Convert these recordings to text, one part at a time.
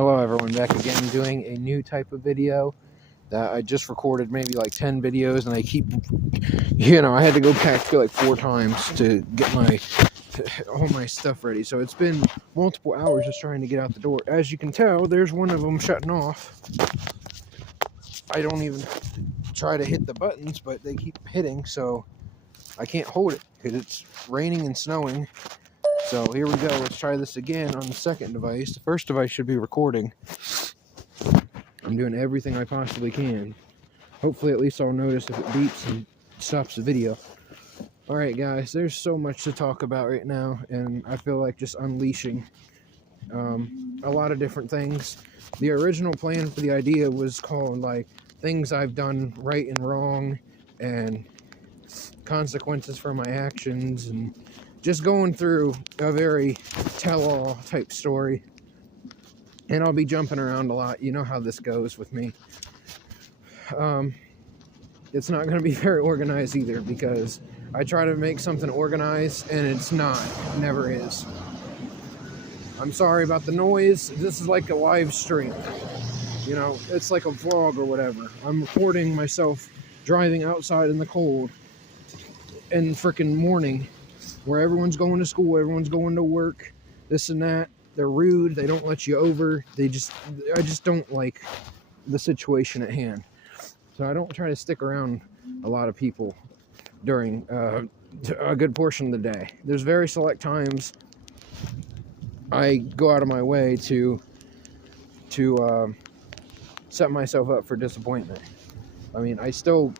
Hello everyone, back again doing a new type of video that I just recorded, maybe like 10 videos, and I keep, I had to go back like 4 times to get all my stuff ready. So it's been multiple hours just trying to get out the door. As you can tell, there's one of them shutting off. I don't even try to hit the buttons, but they keep hitting, so I can't hold it because it's raining and snowing. So here we go, let's try this again on the second device. The first device should be recording. I'm doing everything I possibly can. Hopefully at least I'll notice if it beeps and stops the video. Alright guys, there's so much to talk about right now, and I feel like just unleashing a lot of different things. The original plan for the idea was called like things I've done right and wrong and consequences for my actions, and just going through a very tell-all type story. And I'll be jumping around a lot. You know how this goes with me. It's not going to be very organized either, because I try to make something organized and it's not. It never is. I'm sorry about the noise. This is like a live stream. You know, it's like a vlog or whatever. I'm recording myself driving outside in the cold in freaking morning, where everyone's going to school, everyone's going to work, this and that. They're rude, they don't let you over. I just don't like the situation at hand. So I don't try to stick around a lot of people during a good portion of the day. There's very select times I go out of my way to set myself up for disappointment. I mean, I still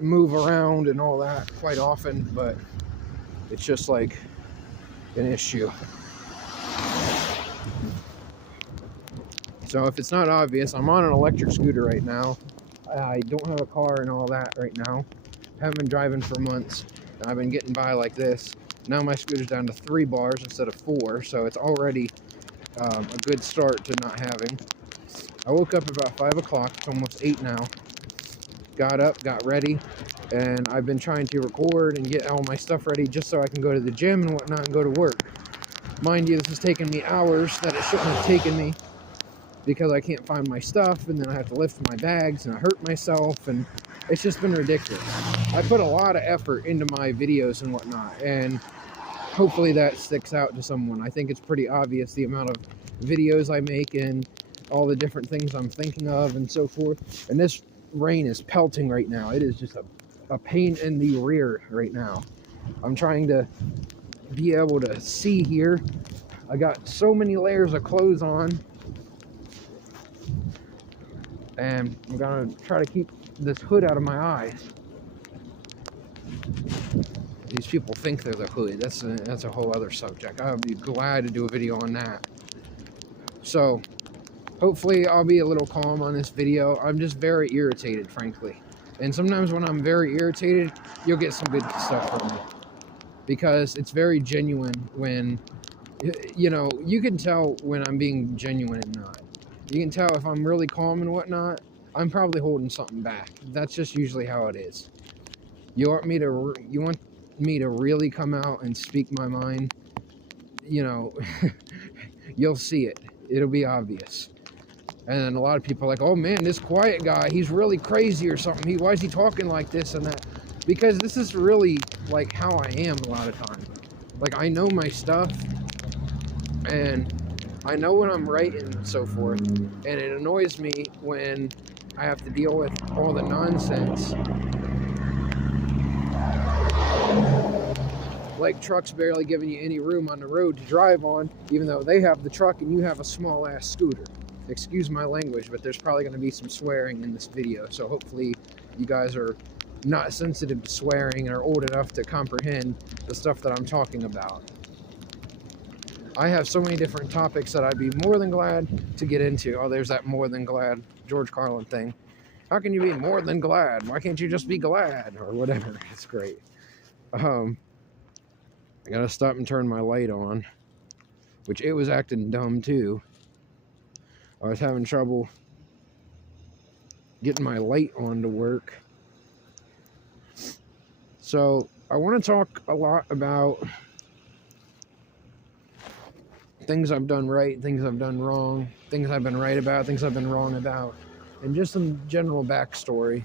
move around and all that quite often, but it's just like an issue. So if it's not obvious, I'm on an electric scooter right now. I don't have a car and all that right now. I haven't been driving for months. I've been getting by like this. Now my scooter's down to 3 bars instead of 4, so it's already a good start to not having. I woke up about 5 o'clock, it's almost 8 now. Got up, got ready, and I've been trying to record and get all my stuff ready just so I can go to the gym and whatnot and go to work. Mind you, this has taken me hours that it shouldn't have taken me, because I can't find my stuff, and then I have to lift my bags and I hurt myself, and it's just been ridiculous. I put a lot of effort into my videos and whatnot, and hopefully that sticks out to someone. I think it's pretty obvious the amount of videos I make and all the different things I'm thinking of and so forth. And this rain is pelting right now. It is just a pain in the rear right now. I'm trying to be able to see here. I got so many layers of clothes on, and I'm gonna try to keep this hood out of my eyes. These people think they're the hood. That's a whole other subject. I would be glad to do a video on that. So hopefully I'll be a little calm on this video. I'm just very irritated, frankly. And sometimes when I'm very irritated, you'll get some good stuff from me, because it's very genuine when, you can tell when I'm being genuine and not. You can tell if I'm really calm and whatnot, I'm probably holding something back. That's just usually how it is. You want me to really come out and speak my mind? You'll see it. It'll be obvious. And a lot of people are like, oh man, this quiet guy, he's really crazy or something. Why is he talking like this and that? Because this is really like how I am a lot of times. Like, I know my stuff, and I know when I'm right and so forth, and it annoys me when I have to deal with all the nonsense. Like trucks barely giving you any room on the road to drive on, even though they have the truck and you have a small ass scooter. Excuse my language, but there's probably going to be some swearing in this video, so hopefully you guys are not sensitive to swearing and are old enough to comprehend the stuff that I'm talking about. I have so many different topics that I'd be more than glad to get into. Oh, there's that more than glad George Carlin thing. How can you be more than glad? Why can't you just be glad? Or whatever. It's great. I gotta stop and turn my light on, which it was acting dumb too. I was having trouble getting my light on to work. So I want to talk a lot about things I've done right, things I've done wrong, things I've been right about, things I've been wrong about, and just some general backstory.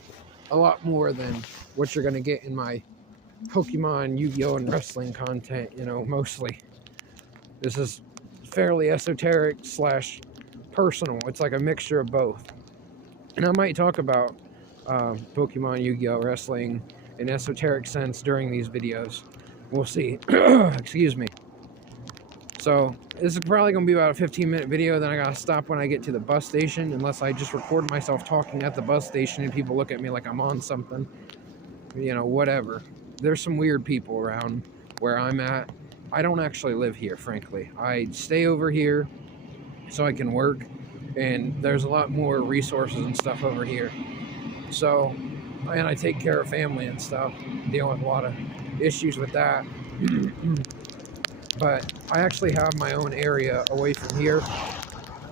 A lot more than what you're going to get in my Pokemon, Yu-Gi-Oh, and wrestling content, mostly. This is fairly esoteric slash personal. It's like a mixture of both. And I might talk about Pokemon, Yu-Gi-Oh, wrestling in esoteric sense during these videos. We'll see. Excuse me. So this is probably going to be about a 15-minute video. Then I got to stop when I get to the bus station, unless I just record myself talking at the bus station and people look at me like I'm on something. Whatever. There's some weird people around where I'm at. I don't actually live here, frankly. I stay over here so I can work, and there's a lot more resources and stuff over here. So, and I take care of family and stuff, deal with a lot of issues with that. But I actually have my own area away from here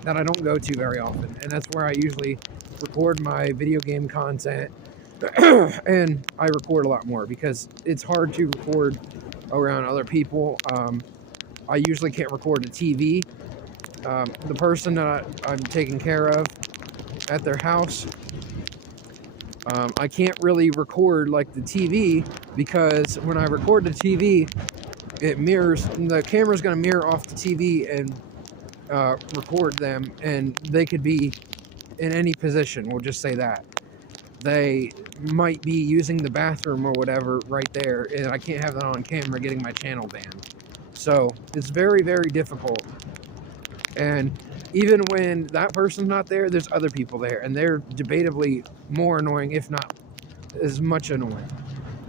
that I don't go to very often, and that's where I usually record my video game content. And I record a lot more because it's hard to record around other people. I usually can't record a TV. The person that I'm taking care of at their house, I can't really record like the TV, because when I record the TV, it mirrors, the camera's going to mirror off the TV and record them, and they could be in any position. We'll just say that. They might be using the bathroom or whatever right there, and I can't have that on camera getting my channel banned. So it's very, very difficult. And even when that person's not there, there's other people there, and they're debatably more annoying, if not as much annoying.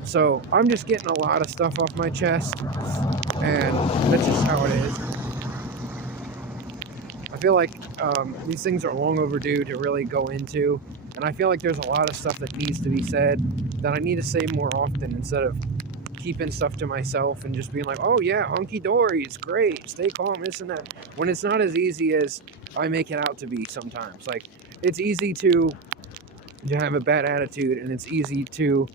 So I'm just getting a lot of stuff off my chest, and that's just how it is. I feel like these things are long overdue to really go into, and I feel like there's a lot of stuff that needs to be said that I need to say more often, instead of keeping stuff to myself and just being like, oh yeah, hunky dory, it's great, stay calm, this and that, when it's not as easy as I make it out to be sometimes. Like, it's easy to have a bad attitude, and it's easy to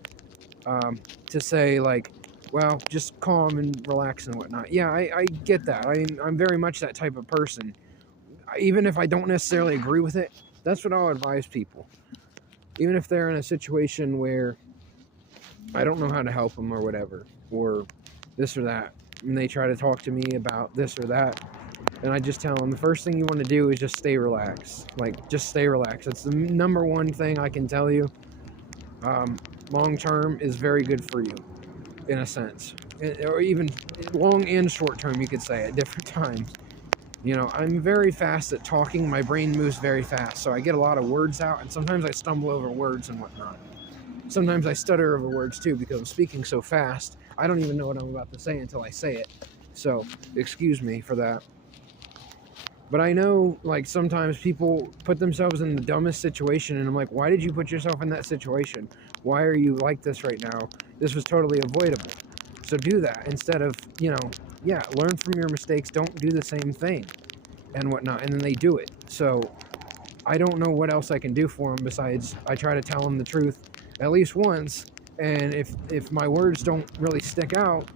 say like, well, just calm and relax and whatnot. Yeah, I get that. I'm very much that type of person. Even if I don't necessarily agree with it, that's what I'll advise people. Even if they're in a situation where I don't know how to help them or whatever, or this or that, and they try to talk to me about this or that, and I just tell them, the first thing you want to do is just stay relaxed. Like, just stay relaxed. That's the number one thing I can tell you. Long term is very good for you, in a sense. Or even long and short term, you could say, at different times. I'm very fast at talking. My brain moves very fast, so I get a lot of words out, and sometimes I stumble over words and whatnot. Sometimes I stutter over words too, because I'm speaking so fast, I don't even know what I'm about to say until I say it. So, excuse me for that. But I know, like, sometimes people put themselves in the dumbest situation, and I'm like, why did you put yourself in that situation? Why are you like this right now? This was totally avoidable. So do that instead of, learn from your mistakes. Don't do the same thing and whatnot. And then they do it. So I don't know what else I can do for them besides I try to tell them the truth at least once. And if my words don't really stick out,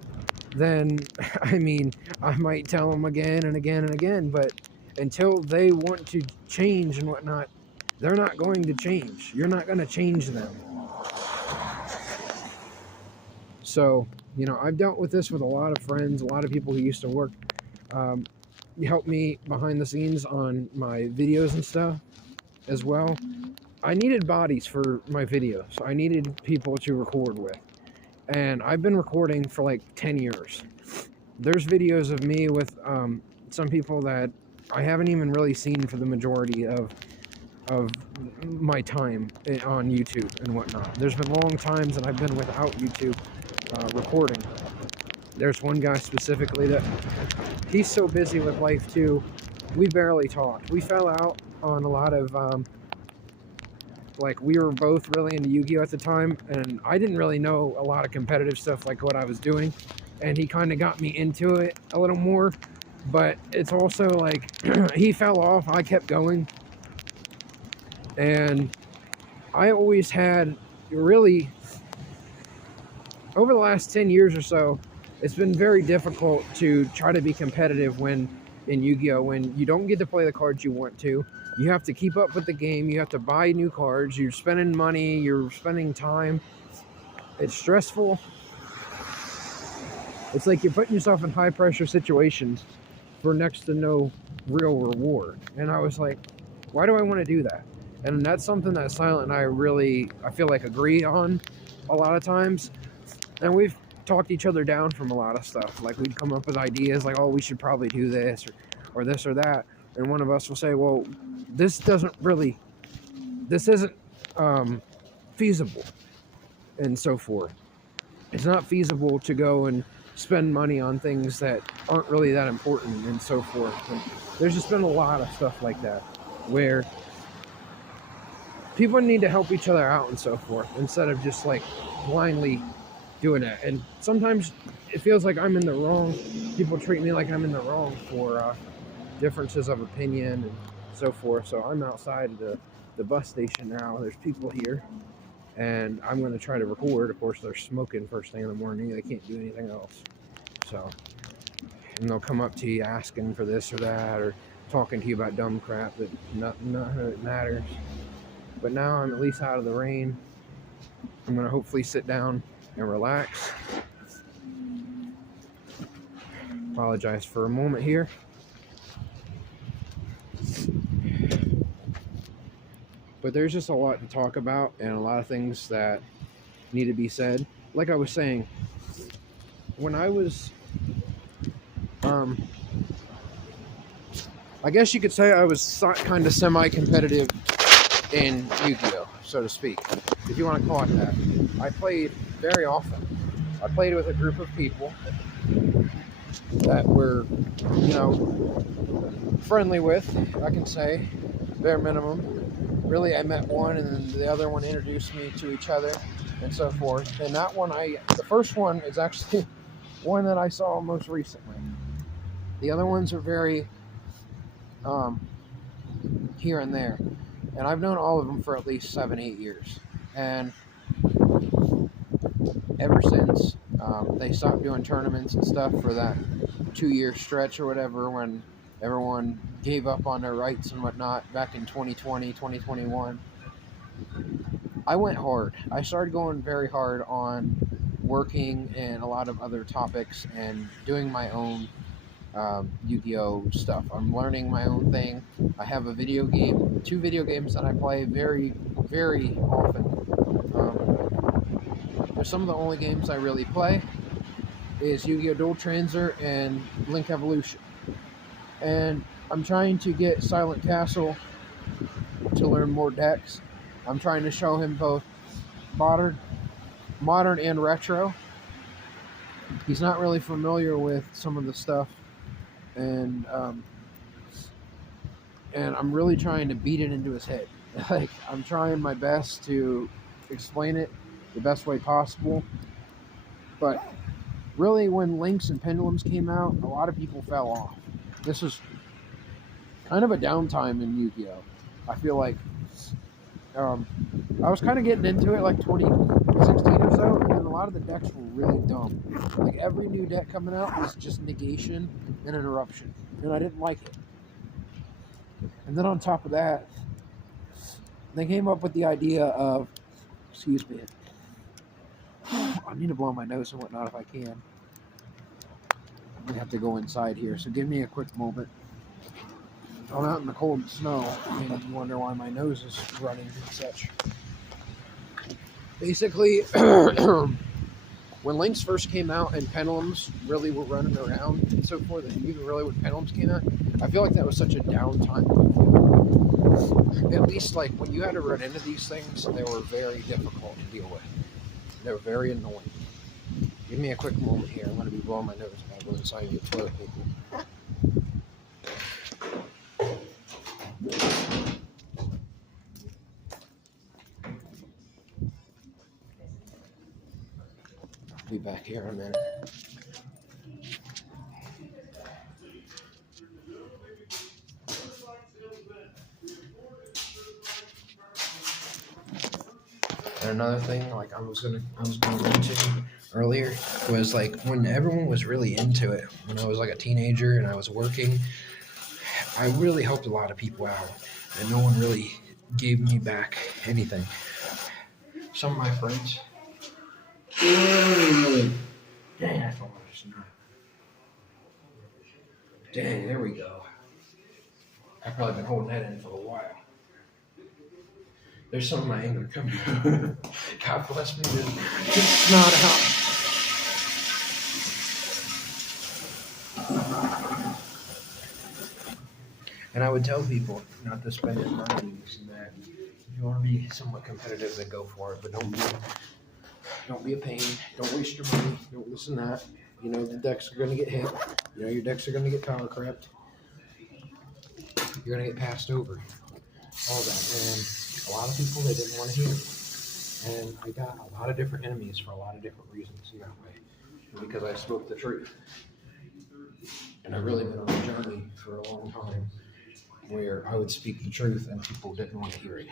then, I might tell them again and again and again. But until they want to change and whatnot, they're not going to change. You're not going to change them. So, I've dealt with this with a lot of friends, a lot of people who used to work, help me behind the scenes on my videos and stuff as well. I needed bodies for my videos. I needed people to record with. And I've been recording for like 10 years. There's videos of me with some people that I haven't even really seen for the majority of my time on YouTube and whatnot. There's been long times that I've been without YouTube recording. There's one guy specifically that he's so busy with life too, we barely talked. We fell out on a lot of we were both really into Yu-Gi-Oh at the time, and I didn't really know a lot of competitive stuff like what I was doing, and he kind of got me into it a little more. But it's also like he fell off, I kept going, and I always had really, over the last 10 years or so, it's been very difficult to try to be competitive when in Yu-Gi-Oh! When you don't get to play the cards you want to. You have to keep up with the game. You have to buy new cards. You're spending money. You're spending time. It's stressful. It's like you're putting yourself in high pressure situations for next to no real reward. And I was like, why do I want to do that? And that's something that Silent and I feel like agree on a lot of times. And we've talked each other down from a lot of stuff. Like we'd come up with ideas like, oh, we should probably do this or this or that. And one of us will say, well, this isn't feasible, and so forth. It's not feasible to go and spend money on things that aren't really that important, and so forth. And there's just been a lot of stuff like that where people need to help each other out and so forth, instead of just like blindly doing that. And sometimes it feels like I'm in the wrong. People treat me like I'm in the wrong for differences of opinion and so forth. So I'm outside of the bus station now. There's people here, and I'm going to try to record. Of course, they're smoking first thing in the morning. They can't do anything else. So, and they'll come up to you asking for this or that, or talking to you about dumb crap that none of it matters. But now I'm at least out of the rain. I'm going to hopefully sit down and relax. Apologize for a moment here. But there's just a lot to talk about and a lot of things that need to be said. Like I was saying, when I was, I guess you could say I was kind of semi-competitive in Yu-Gi-Oh, so to speak, if you want to call it that. I played very often. I played with a group of people that were, friendly with, I can say, bare minimum. Really, I met one, and then the other one introduced me to each other, and so forth. And that one, the first one is actually one that I saw most recently. The other ones are very here and there. And I've known all of them for at least 7-8 years. And ever since they stopped doing tournaments and stuff for that 2-year stretch or whatever, when everyone gave up on their rights and whatnot back in 2020, 2021, I went hard. I started going very hard on working and a lot of other topics and doing my own Yu-Gi-Oh stuff. I'm learning my own thing. I have a video game, 2 video games that I play very, very often. They're some of the only games I really play is Yu-Gi-Oh! Dual Transer and Link Evolution. And I'm trying to get Silent Castle to learn more decks. I'm trying to show him both modern and retro. He's not really familiar with some of the stuff, and I'm really trying to beat it into his head. Like, I'm trying my best to explain it the best way possible. But really, when Links and Pendulums came out, a lot of people fell off. This was kind of a downtime in Yu-Gi-Oh! I feel like I was kind of getting into it like 2016 or so, and then a lot of the decks were really dumb. Like, every new deck coming out was just negation and interruption, and I didn't like it. And then on top of that, they came up with the idea of, excuse me, I need to blow my nose and whatnot if I can. I'm going to have to go inside here, so give me a quick moment. I'm out in the cold snow, and you wonder why my nose is running and such. Basically, when Links first came out and Pendulums really were running around and so forth, and even really when Pendulums came out, I feel like that was such a downtime movie. At least, like, when you had to run into these things, they were very difficult to deal with. They were very annoying. Give me a quick moment here. I'm going to be blowing my nose. I'm going to go inside and get toilet paper. Be back here in a minute. And another thing, like I was going to mention earlier, was like when everyone was really into it, when I was like a teenager and I was working, I really helped a lot of people out, and no one really gave me back anything. Some of my friends. Dang, I fell out of snow. Dang, there we go. I've probably been holding that in for a while. There's some of my anger coming out. God bless me, it's not out. And I would tell people not to spend their money and this and that. If you want to be somewhat competitive, then go for it. But don't be a pain. Don't waste your money. Don't listen to that. You know the decks are going to get hit. You know your decks are going to get power crept. You're going to get passed over. All that. And a lot of people, they didn't want to hear it. And I got a lot of different enemies for a lot of different reasons in that way. Because I spoke the truth. And I've really been on a journey for a long time where I would speak the truth and people didn't want to hear it.